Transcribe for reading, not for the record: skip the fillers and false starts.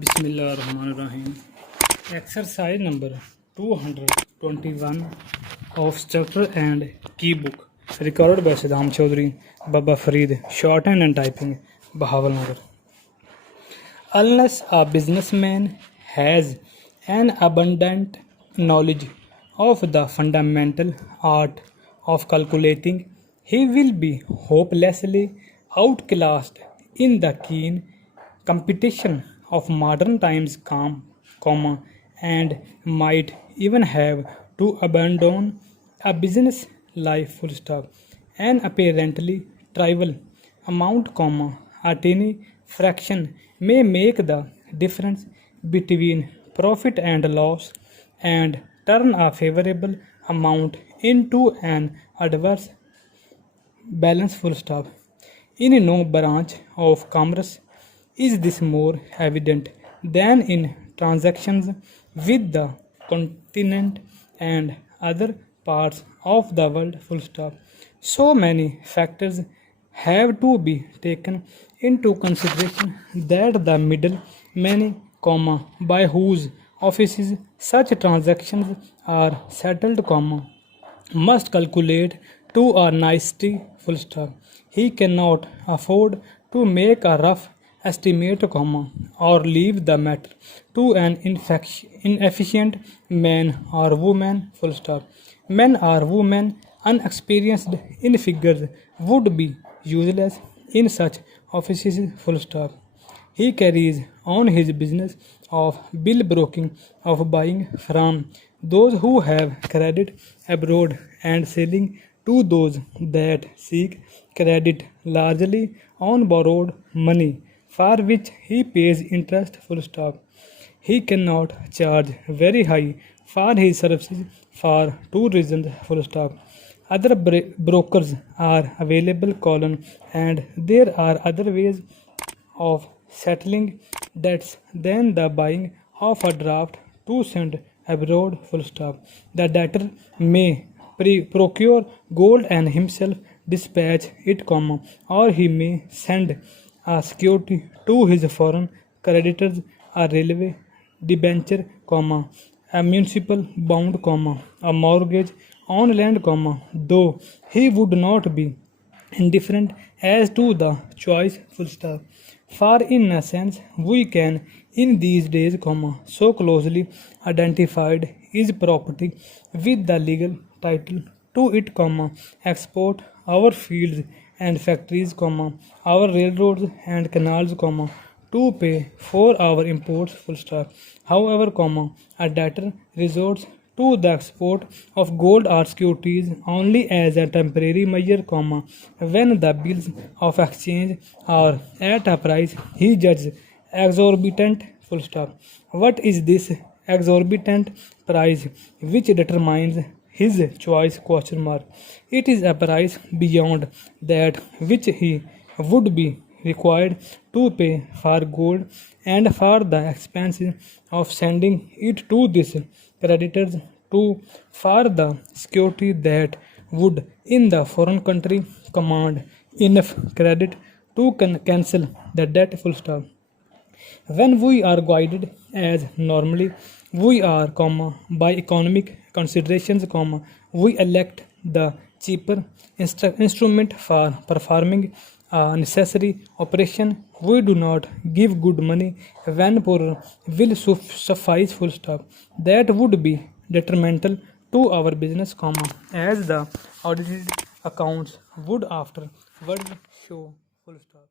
Bismillahirrahmanirrahim. Exercise number 221 of Structure and Key Book. Recorded by Siddham Chaudhary, Baba Farid, Shorthand and Typing, Bahawalnagar. Unless a businessman has an abundant knowledge of the fundamental art of calculating, he will be hopelessly outclassed in the keen competition of modern times, and might even have to abandon a business life full stop. An apparently trivial amount, a tiny fraction may make the difference between profit and loss and turn a favorable amount into an adverse balance full stop. In no branch of commerce is this more evident than in transactions with the continent and other parts of the world full stop. So many factors have to be taken into consideration that the middle many, by whose offices such transactions are settled, must calculate to a nicety full stop. He cannot afford to make a rough estimate, or leave the matter to an inefficient man or woman full stop. Men or women unexperienced in figures would be useless in such offices full stop. He carries on his business of bill broking, of buying from those who have credit abroad and selling to those that seek credit largely on borrowed money, for which he pays interest full stop. He cannot charge very high for his services for two reasons full stop. Other brokers are available, and there are other ways of settling debts than the buying of a draft to send abroad full stop. The debtor may procure gold and himself dispatch it, or he may send a security to his foreign creditors, a railway debenture, a municipal bond, a mortgage on land, though he would not be indifferent as to the choice full stop. For in a sense we can in these days, so closely identified is property with the legal title to it, export our fields and factories, our railroads and canals, to pay for our imports full stop. However, a debtor resorts to the export of gold or securities only as a temporary measure, when the bills of exchange are at a price he judges exorbitant full stop. What is this exorbitant price which determines his choice? It is a price beyond that which he would be required to pay for gold and for the expenses of sending it to these creditors, to for the security that would in the foreign country command enough credit to cancel the debt full stop. When we are guided as normally we are, by economic considerations, we elect the cheaper instrument for performing a necessary operation. We do not give good money when poor will suffice full stop. That would be detrimental to our business, as the audited accounts would afterward show full stop.